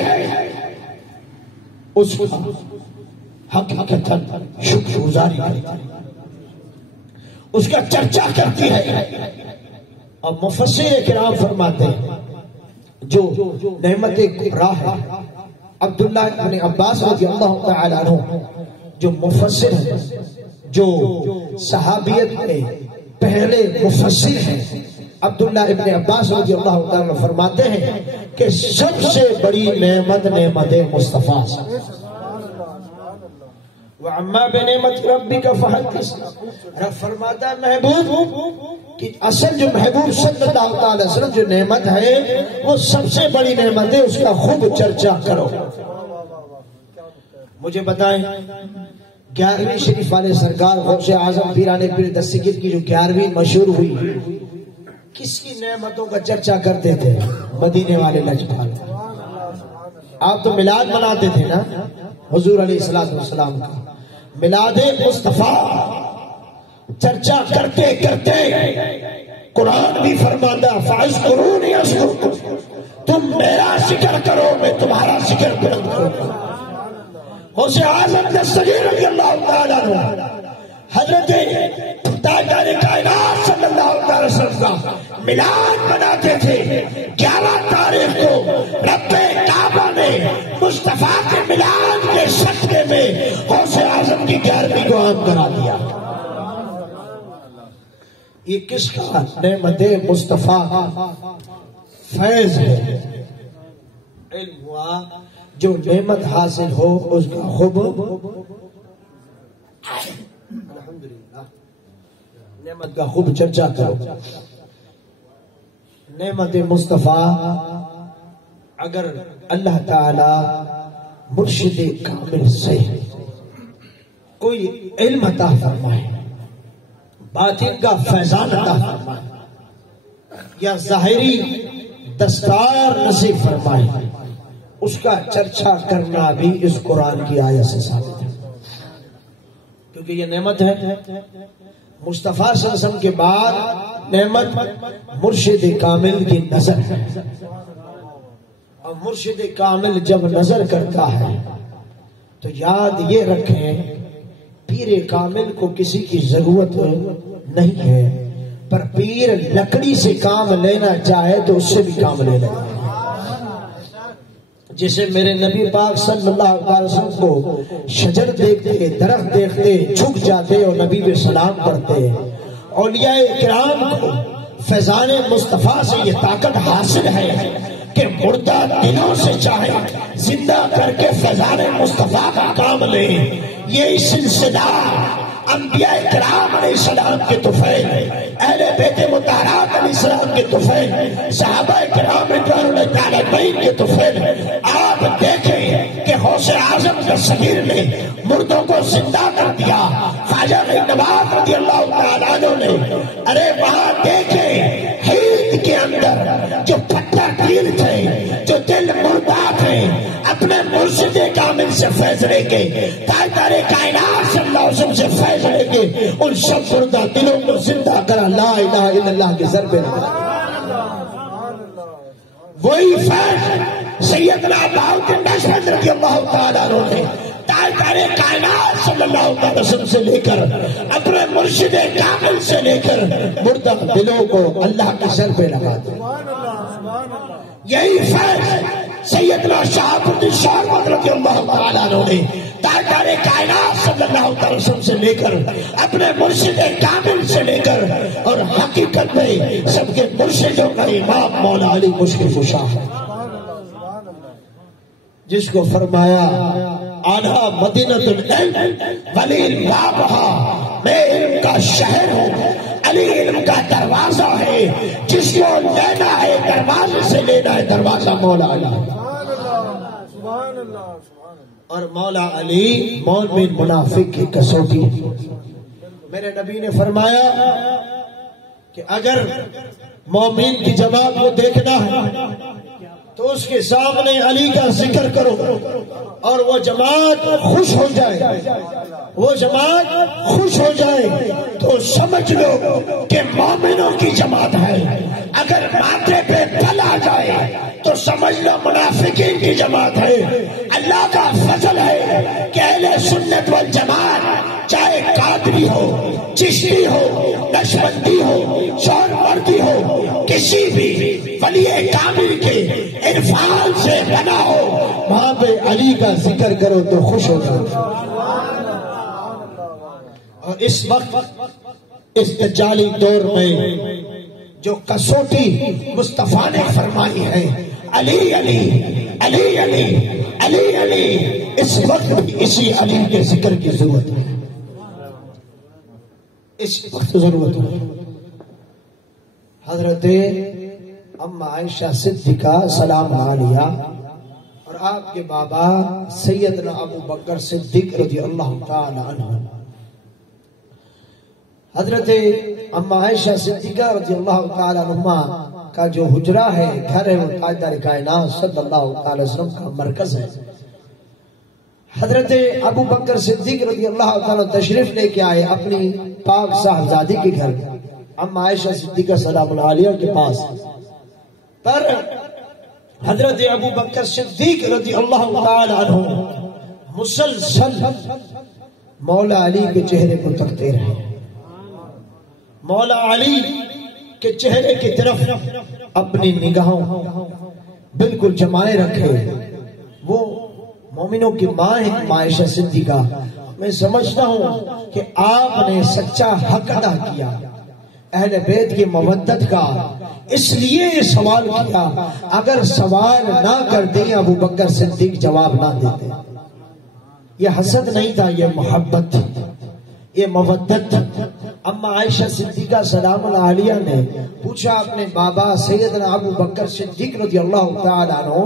اس کا حقیقت شکر گزاری کرتی ہے، اس کا چرچا کرتی ہے. اور مفسر کرام فرماتے ہیں جو نعمت کبریٰ ہے، عبداللہ ابن عباس رضی اللہ تعالی عنہ جو مفسر ہیں، جو صحابیت میں پہلے مفسر ہیں، عبداللہ ابن عباس رضی اللہ تعالی عنہ فرماتے ہیں کہ سب سے بڑی نعمت نعمت مصطفیٰ وَعَمَّا بِنِعْمَةِ رَبِّكَ فَحَدِّثْ۔ رب فرماتا ہے محبوب کہ اصل جو محبوب صلی اللہ علیہ وسلم جو نعمت ہے وہ سب سے بڑی نعمت ہے، اس کا خوب چرچا کرو۔ مجھے بتائیں 11ویں شریف والے سرکار غوث اعظم پیران پیر دستگیر کی جو 11ویں مشہور ہوئی، کس کی نعمتوں کا چرچا کرتے تھے؟ مدینے والے لجپال۔ آپ تو میلاد مناتے تھے نا حضور علیہ السلام کا، میلاد مصطفیٰ چرچا کرتے کرتے قرآن بھی فرماتا فاذکرونی اذکرکم، تم میرا ذکر کرو میں تمہارا ذکر کروں۔ غوث اعظم دستگیر رضی اللہ تعالیٰ عنہ حضرت تاجدار کائنات صلی اللہ علیہ وسلم کا میلاد مناتے تھے۔ 11 تاریخ کو رب کعبہ نے مصطفیٰ کے میلاد کے صدقے میں غوث اعظم کی 11ویں کو عام کرا دیا۔ یہ کس کا نعمت مصطفیٰ فیض ہے؟ علم ہوا جو نعمت حاصل ہو اس کا خوب الحمدللہ نعمت کا خوب چرچا کرو۔ نعمت مصطفیٰ اگر اللہ تعالی مرشد کامل سے کوئی علم عطا فرمائے، باطن کا فیضان عطا فرمائے یا ظاہری دستار نصیب فرمائے، اس کا چرچا کرنا بھی اس قرآن کی آیت سے ثابت ہے، کیونکہ یہ نعمت ہے۔ مصطفیٰ صلی اللہ علیہ وسلم کے بعد نعمت مرشد کامل کی نظر ہے، اور مرشد کامل جب نظر کرتا ہے تو یاد یہ رکھیں پیر کامل کو کسی کی ضرورت نہیں ہے، پر پیر لکڑی سے کام لینا چاہے تو اس سے بھی کام لے لے۔ جسے میرے نبی پاک صلی اللہ علیہ وسلم کو شجر دیکھتے، درخت دیکھتے جھک جاتے اور نبی پہ سلام پڑھتے۔ اولیاء کرام کو فیضان مصطفیٰ سے یہ طاقت حاصل ہے کہ مردہ دلوں سے چاہے زندہ کر کے فیضان مصطفیٰ کا کام لے۔ یہ سلسلہ انبیاء کرام علیہ السلام کے طفیل، اہل بیت مطہرات علیہ السلام کے طفیل، صحابہ کرام رضوان اللہ تعالی علیہم کے طفیل۔ آپ دیکھیں کہ غوث اعظم دستگیر نے مردوں کو زندہ کر دیا۔ خواجہ نواز رضی اللہ تعالیٰ عنہ نے ارے وہاں دیکھیں ہند کے اندر جو پتھر ٹیل تھے، جو دل مردہ تھے، اپنے مرشد کامل سے فیض لے کے، تاجدار کائنات صلی اللہ علیہ وسلم سے فیض لے کے ان سب مردہ دلوں کو زندہ کرا۔ لا الہ الا اللہ کے ضربے وہی فیض سیدنا بہاؤالدین نشمت رضی اللہ تعالیٰ عنہ نے تاجدار کائنات صلی اللہ علیہ وسلم سے لے کر اپنے مرشد کامل سے لے کر مردہ دلوں کو اللہ کے سر پہ لگا دیا۔ یہی فیض سیدنا شہاب الدین شہرورد رضی اللہ تعالیٰ عنہ نے تاجدار کائنات صلی اللہ علیہ وسلم سے لے کر اپنے مرشد کامل سے لے کر اور حقیقت میں سب کے مرشدوں کا امام مولا علی مشکل کشا ہے، جس کو فرمایا آنھا مدینہ العلم ولی بابہا، میں علم کا شہر ہوں، علی علم کا دروازہ ہے، جس کو لینا ہے دروازے سے لینا ہے، دروازہ مولا علی۔ اور مولا علی مومن منافق کی کسوٹی۔ میرے نبی نے فرمایا کہ اگر مومن کی جماعت کو دیکھنا ہے تو اس کے سامنے علی کا ذکر کرو اور وہ جماعت خوش ہو جائے، وہ جماعت خوش ہو جائے تو سمجھ لو کہ مومنوں کی جماعت ہے۔ اگر ماتھے پہ پھل آ جائے تو سمجھ لو منافقین کی جماعت ہے۔ اللہ کا فضل ہے کہ اہل سنت والجماعت چاہے قادری ہو، چشتی ہو، نقشبندی ہو، سہروردی ہو، کسی بھی ولی کامل کے عرفان سے بنا ہو، وہاں پہ علی کا ذکر کرو تو خوش ہو جاؤ۔ اور اس وقت اس دجالی دور میں جو کسوٹی مصطفیٰ نے فرمائی ہے، علی علی علی علی علی علی، اس وقت بھی اسی علی کے ذکر کی ضرورت ہے، اس وقت ضرورت ہے۔ حضرت اما عائشہ صدیقہ سلام علیہا اور آپ کے بابا سیدنا ابو بکر صدیق رضی اللہ تعالی عنہ، حضرت اما عائشہ صدیقہ رضی اللہ تعالی عنہ کا جو حجرہ ہے، گھر ہے، وہ تاجدار کائنات صلی اللہ تعالی وسلم کا مرکز ہے۔ حضرت ابو بکر صدیق رضی اللہ تعالی تشریف لے کے آئے اپنی پاک صاحبزادی کے گھر اما عائشہ صدیقہ سلام علیہا کے پاس، پر حضرت ابو بکر صدیق رضی اللہ تعالی عنہ مسلسل مولا علی کے چہرے کو تکتے رہے، مولا علی کے چہرے کی طرف اپنی نگاہوں بالکل جمائے رکھے۔ وہ مومنوں کی ماں ہے عائشہ صدیقہ، میں سمجھتا ہوں کہ آپ نے سچا حق ادا کیا اہل بیت کی مودت کا، اس لیے یہ سوال کیا۔ اگر سوال نہ کرتے ابو بکر صدیق جواب نہ دیتے۔ یہ حسد نہیں تھا، یہ محبت تھی، یہ مودت تھی۔ اما عائشہ صدیقہ سلام علیہا نے پوچھا اپنے بابا سیدنا ابو بکر صدیق رضی اللہ تعالی عنہ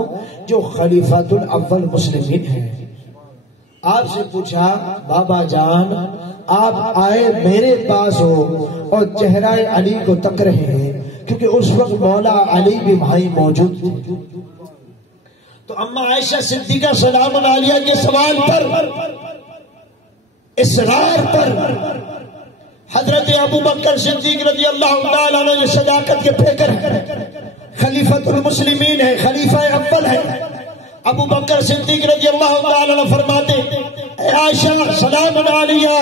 جو خلیفۃ الاول مسلمین ہیں، آپ سے پوچھا بابا جان آپ آئے میرے پاس ہو اور چہرہ علی کو تک رہے ہیں، کیونکہ اس وقت مولا علی بھی بھائی موجود تھے۔ تو اما عائشہ صدیقہ سلام علیہا کے سوال پر، اصرار پر، حضرت ابو بکر صدیق رضی اللہ تعالیٰ عنہ جو صداقت کے پیکر ہیں، خلیفۃ المسلمین ہے، خلیفہ اول ہے، ابو بکر صدیق رضی اللہ تعالیٰ عنہ فرماتے اے عائشہ سلام علیہا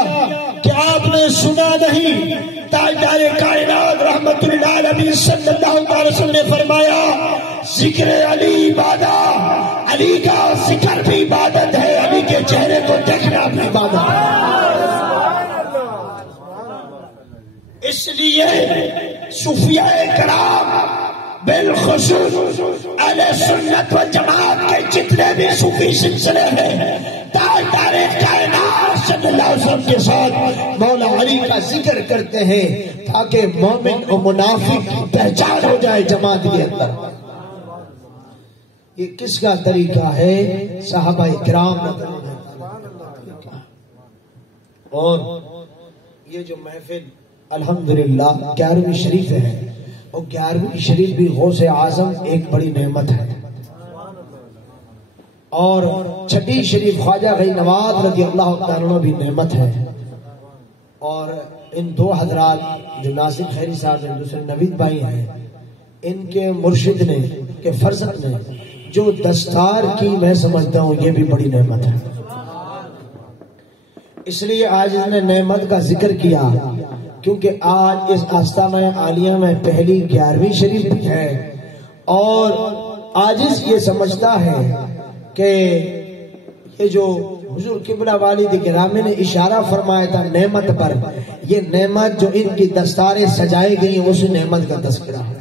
کہ آپ نے سنا نہیں تاجدار کائنات رحمت اللہ علیہ صلی اللہ علیہ وسلم نے فرمایا ذکر علی عبادت، علی کا ذکر بھی عبادت ہے، علی کے چہرے کو دیکھنا بھی عبادت ہے۔ اس لیے صوفیاء کرام بالخصوص اہل سنت و جماعت کے جتنے بھی صوفی سلسلے ہیں، تاجدار کائنات صلی اللہ علیہ وسلم کے ساتھ مولا علی کا ذکر کرتے ہیں تاکہ مومن و منافق کی پہچان ہو جائے جماعت کے اندر۔ یہ کس کا طریقہ ہے؟ صحابہ کرام کا طریقہ۔ اور یہ جو محفل الحمدللہ 11ویں شریف ہے، اور 11ویں شریف بھی غوث اعظم ایک بڑی نعمت ہے، اور 6 شریف خواجہ غنی نواز رضی اللہ تعالیٰ عنہ بھی نعمت ہے۔ اور ان دو حضرات جو ناصر خیری صاحب ہیں، دوسرے نوید بھائی ہیں، ان کے مرشد نے کہ فرزند نے جو دستار کی، میں سمجھتا ہوں یہ بھی بڑی نعمت ہے۔ اس لیے آج اس نے نعمت کا ذکر کیا کیونکہ آج اس آستانہ عالیہ میں پہلی 11ویں شریف بھی ہے، اور عاجز یہ سمجھتا ہے کہ یہ جو حضور قبلہ والد گرامی نے اشارہ فرمایا تھا نعمت پر، یہ نعمت جو ان کی دستاریں سجائی گئی ہیں اس نعمت کا تذکرہ ہے۔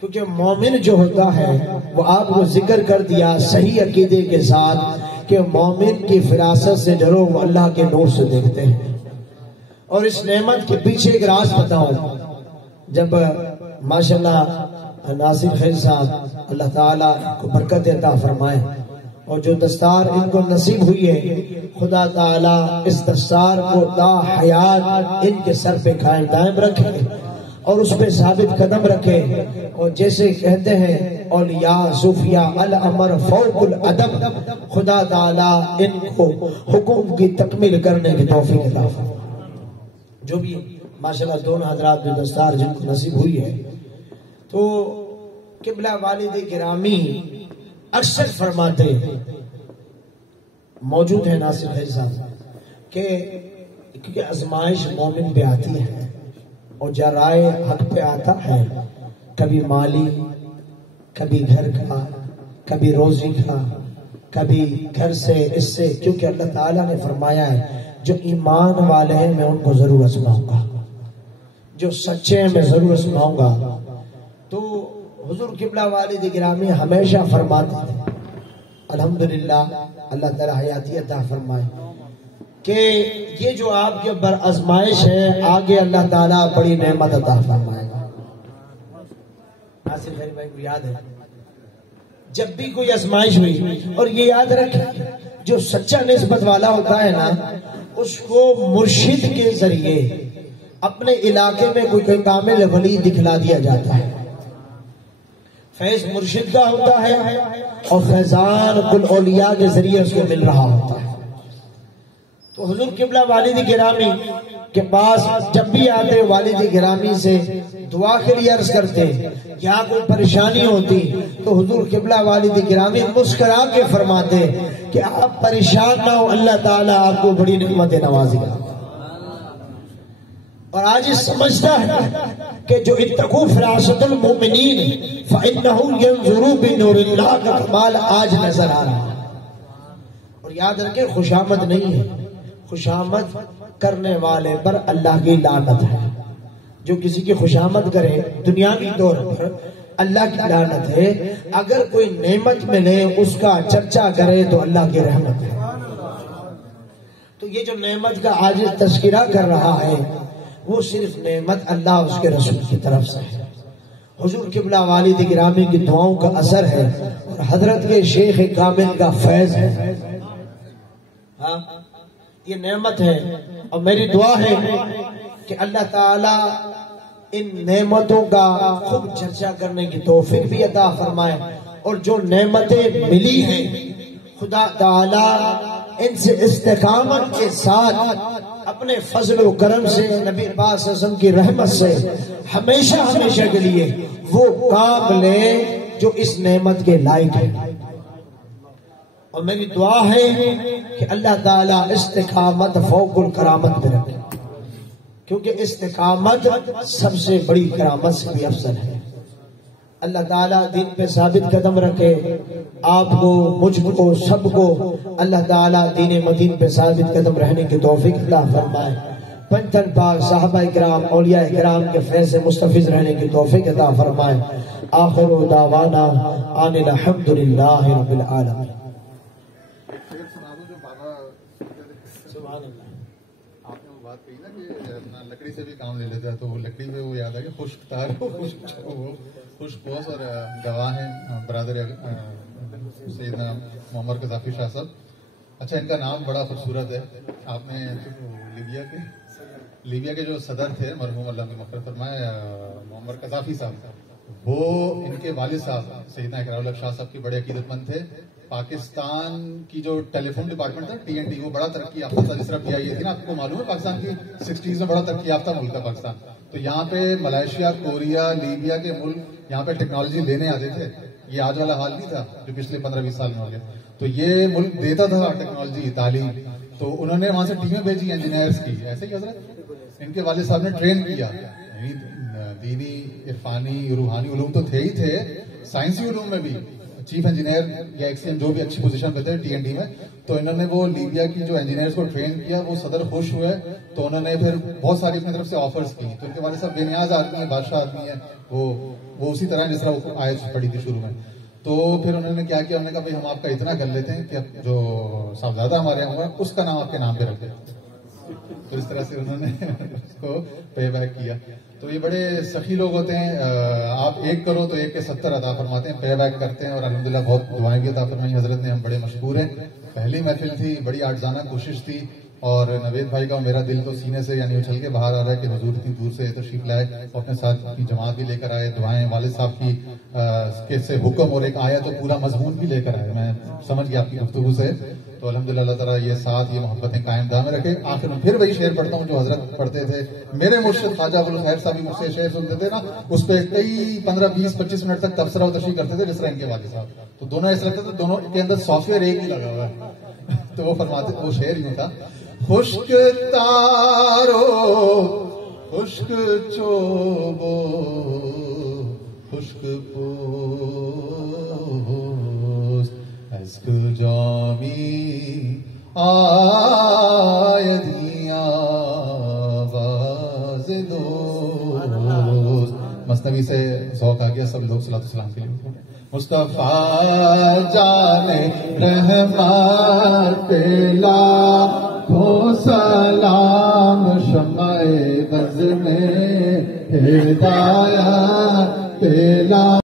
کیونکہ مومن جو ہوتا ہے وہ آپ کو ذکر کر دیا صحیح عقیدے کے ساتھ کہ مومن کی فراست سے ڈرو، وہ اللہ کے نور سے دیکھتے ہیں۔ اور اس نعمت کے پیچھے ایک راز بتاؤں، جب ماشاءاللہ ناصر خیر صاحب اللہ تعالیٰ کو برکت عطا فرمائے، اور جو دستار ان کو نصیب ہوئی ہے، خدا تعالیٰ اس دستار کو تا حیات ان کے سر پہ قائم دائم رکھے اور اس پہ ثابت قدم رکھے، اور جیسے کہتے ہیں اولیاء صوفیاء الامر فوق الادب، خدا تعالیٰ ان کو حکم کی تکمیل کرنے کی توفیق عطا فرمائے۔ جو بھی ماشاءاللہ دونوں حضرات جو دستار جن کو نصیب ہوئی ہے، تو قبلہ والد گرامی اکثر فرماتے موجود ہے ناصر خیر صاحب کہ کیونکہ آزمائش مومن پہ آتی ہے اور جرائے حق پہ آتا ہے، کبھی مالی، کبھی گھر کا، کبھی روزی کا، کبھی گھر سے اس سے، کیونکہ اللہ تعالیٰ نے فرمایا ہے جو ایمان والے ہیں میں ان کو ضرور آزماؤں گا، جو سچے ہیں میں ضرور آزماؤں گا۔ تو حضور قبلہ والد گرامی ہمیشہ فرماتے تھے الحمدللہ اللہ تعالی حیاتی عطا فرمائے کہ یہ جو آپ کے اوپر آزمائش ہے آگے اللہ تعالیٰ بڑی نعمت عطا فرمائے گا. ناصر خیر بھائی کو یاد ہے جب بھی کوئی آزمائش ہوئی، اور یہ یاد رکھیں جو سچا نسبت والا ہوتا ہے نا اس کو مرشد کے ذریعے اپنے علاقے میں کوئی کامل ولی دکھلا دیا جاتا ہے. فیض مرشد کا ہوتا ہے اور فیضان کل اولیاء کے ذریعے اس کو مل رہا ہوتا ہے. تو حضور قبلہ والد گرامی کے پاس جب بھی آتے والد گرامی سے دعا کے لیے عرض کرتے، یا کوئی پریشانی ہوتی تو حضور قبلہ والد گرامی مسکرا کے فرماتے کہ آپ پریشان نہ ہو، اللہ تعالیٰ آپ کو بڑی نعمت نوازے گا. اور آج اس سمجھتا ہے کہ جو اتقوا فراست المؤمنین فإنه ينظر بنور اللہ کا کمال آج نظر آ رہا ہے. اور یاد رکھیں خوشامد نہیں ہے، خوشامد کرنے والے پر اللہ کی لعنت ہے. جو کسی کی خوشامد کرے دنیاوی طور پر اللہ کی لعنت ہے. اگر کوئی نعمت ملے اس کا چرچا کرے تو اللہ کی رحمت ہے. تو یہ جو نعمت کا آج تذکرہ کر رہا ہے وہ صرف نعمت اللہ اس کے رسول کی طرف سے ہے، حضور قبلہ والد گرامی کی دعاؤں کا اثر ہے اور حضرت کے شیخ کامل کا فیض ہے. ہاں یہ نعمت ہے. اور میری دعا ہے کہ اللہ تعالی ان نعمتوں کا خوب چرچا کرنے کی توفیق بھی عطا فرمائے، اور جو نعمتیں ملی ہیں خدا تعالی ان سے استقامت کے ساتھ اپنے فضل و کرم سے نبی پاک صلی اللہ علیہ وسلم کی رحمت سے ہمیشہ ہمیشہ کے لیے وہ کام لے جو اس نعمت کے لائق ہے. اور میری دعا ہے کہ اللہ تعالیٰ استقامت فوق الکرامت پہ رکھے، کیونکہ استقامت سب سے بڑی کرامت سے بھی افضل ہے. اللہ تعالیٰ دین پہ ثابت قدم رکھے، آپ کو مجھ کو سب کو اللہ تعالیٰ دین مدین پہ ثابت قدم رہنے کی توفیق عطا فرمائے. پنجتن پاک صحابہ کرام اولیاء کرام کے فیض سے مستفیض رہنے کی توفیق عطا فرمائے. آخر دعوانا ان الحمدللہ رب العالمین. آپ نے وہ بات کہی نا کہ لکڑی سے بھی کام لے لیتا ہے، تو وہ لکڑی میں وہ یاد ہے کہ خشک تار خشک پوش اور گواہ ہیں برادر سیدنا محمد قذافی شاہ صاحب. اچھا ان کا نام بڑا خوبصورت ہے. آپ نے لیبیا کے جو صدر تھے مرحوم اللہ کی مغفرت فرمائے محمد قذافی صاحب، وہ ان کے والد صاحب سیدنا اقرار الحق شاہ صاحب کی بڑے عقیدت مند تھے. پاکستان کی جو ٹیلی فون ڈپارٹمنٹ تھا TNT وہ بڑا ترقی یافتہ تھا. جس طرح PIA تھی نا، آپ کو معلوم ہے پاکستان کی 60s میں بڑا ترقی یافتہ ملک تھا پاکستان. تو یہاں پہ ملائیشیا، کوریا، لیبیا کے ملک یہاں پہ ٹیکنالوجی لینے آتے تھے. یہ آج والا حال نہیں تھا جو پچھلے 15-20 سال میں ہو گیا. تو یہ ملک دیتا تھا ٹیکنالوجی، تعلیم. تو انہوں نے وہاں سے ٹیمیں بھیجی انجینئرس کی. ایسے ہی حضرت ان کے والد صاحب نے ٹرین کیا. دینی، عرفانی، روحانی علوم تو تھے ہی تھے، سائنسی علوم میں بھی چیف انجینئر یا ایکسلنٹ جو بھی اچھی پوزیشن پہ تھے TNT میں. تو انہوں نے وہ لیبیا کی جو انجینئرز کو ٹرین کیا، وہ صدر خوش ہوئے. تو انہوں نے پھر بہت ساری اپنی طرف سے آفرز کی. تو ان کے والد صاحب بے نیاز آدمی ہیں، بادشاہ آدمی ہیں. وہ اسی طرح جس طرح وہ آیت پڑھی تھی شروع میں. تو پھر انہوں نے کیا کیا، انہوں نے کہا بھائی ہم آپ کا اتنا کر لیتے ہیں کہ جو صاحبزادہ ہمارے یہاں ہوا اس کا نام آپ کے نام پہ رکھ دیں. تو اس طرح سے انہوں نے اس کو پے بیک کیا. تو یہ بڑے سخی لوگ ہوتے ہیں. آپ ایک کرو تو ایک کے 70 عطا فرماتے ہیں، پے بیک کرتے ہیں. اور الحمدللہ بہت دعائیں بھی عطا فرمائی حضرت نے. ہم بڑے مشکور ہیں. پہلی محفل تھی، بڑی آٹزانہ کوشش تھی. اور نوید بھائی کا میرا دل تو سینے سے یعنی اچھل کے باہر آ رہا ہے کہ حضور اتنی دور سے تشریف لائے اور اپنے ساتھ اپنی جماعت بھی لے کر آئے. دعائیں والد صاحب کی سے حکم اور ایک آیا تو پورا مضمون بھی لے کر آئے. میں سمجھ گیا آپ کی گفتگو سے. تو الحمدللہ اللہ تعالیٰ یہ ساتھ یہ محبتیں قائم دامیں رکھے. آخر میں پھر وہی شعر پڑھتا ہوں جو حضرت پڑھتے تھے. میرے مرشد خواجہ ابوالخیر صاحب مجھ سے شعر سنتے تھے نا، اس پہ کئی 15, 20, 25 منٹ تک تبصرہ و تشریح کرتے تھے جس طرح ان کے والد صاحب. تو دونوں ایسے لگتے تھے دونوں کے اندر سافٹ ویئر ایک ہی لگا ہوا ہے. تو وہ فرماتے، وہ شعر یوں تھا: خشک تارو خشک چوبو خشک پوست اشک جامی آیدیاں باز دوست. مثنوی سے ذوق آ گیا. سب لوگ صلاۃ السلام کے لیے مصطفیٰ جان رحمت پلا ہو سلام شمع بز میں ہدایت پلا